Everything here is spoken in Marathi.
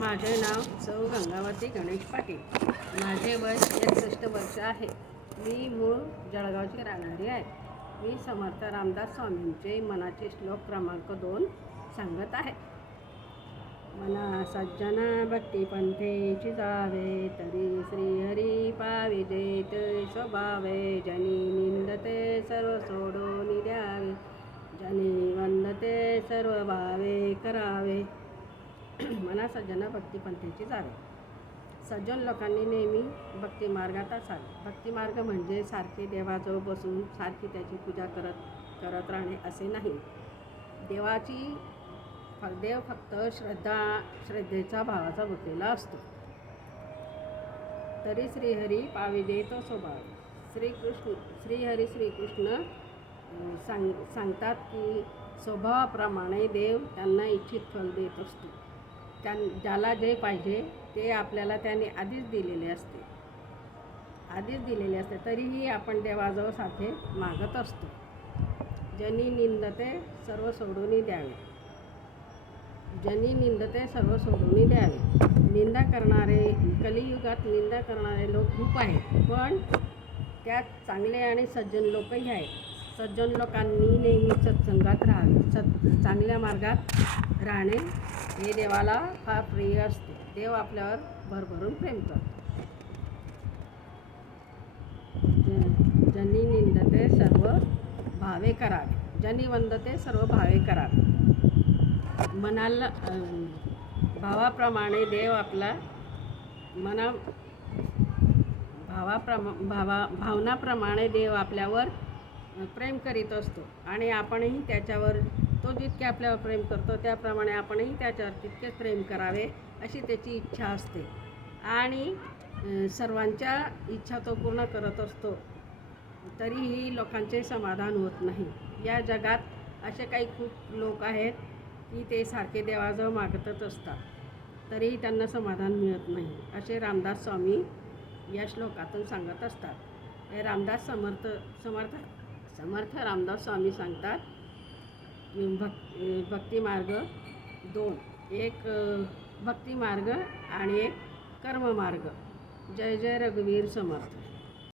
माझे नाव सौ गंगावती गणेश पाटील. माझे वय 61 वर्ष आहे. मी मूळ जळगावची राहणारी आहे. मी समर्थ रामदास स्वामींचे मनाचे श्लोक क्रमांक 2 सांगत आहे. मना सज्जन भक्ती पंथेची जावे, तरी श्रीहरी पाविजेत स्वभावे. जनी निंदते सर्व सोडून द्यावे, जनी वंदते सर्व भावे करावे. मना सज्जन भक्ती पंथेची जावे. सज्जन लोकांनी नेहमी भक्ती मार्गात असावे. भक्ती मार्ग म्हणजे सारखे देवाजवळ बसून सारखी त्याची पूजा करत राहणे असे नाही. देव फक्त श्रद्धेचा भावाचा भुकेला असतो. तरी श्रीहरी पाविजे तो स्वभाव. श्रीकृष्ण सांगतात की स्वभावाप्रमाणे देव त्यांना इच्छित फल देत असतो. ज्याला जे पाहिजे ते आपल्याला त्याने आधीच दिलेले असते. तरीही आपण देवाजवळ सारखे मागत असतो. जनी निंदते सर्व सोडून द्यावे. निंदा करणारे, कलियुगात निंदा करणारे लोक खूप आहेत, पण त्यात चांगले आणि सज्जन लोकही आहेत. सज्जन लोकांनी नेहमी सत्संगात राहावे. चांगल्या मार्गात राहणे हे देवाला फार प्रिय असते. देव आपल्यावर भरभरून प्रेम करतो. जनी निंदते सर्व भावे करावे, जनी वंदते सर्व भावे करावे. मनाला भावाप्रमाणे देव आपला भावनाप्रमाणे देव आपल्यावर प्रेम करीत असतो आणि आपणही त्याच्यावर, तो जितके आपल्यावर प्रेम करतो त्याप्रमाणे आपणही त्याच्यावर तितकेच प्रेम करावे अशी त्याची इच्छा असते. आणि सर्वांच्या इच्छा तो पूर्ण करत असतो. तरीही लोकांचे समाधान होत नाही. या जगात असे काही खूप लोक आहेत की ते सारखे देवाजवळ मागतच असतात, तरीही त्यांना समाधान मिळत नाही, असे रामदास स्वामी या श्लोकातून सांगत असतात. हे समर्थ रामदास स्वामी सांगतात भक्ती मार्ग 2, एक भक्ती मार्ग आणि एक कर्म मार्ग. जय जय रघुवीर समर्थ.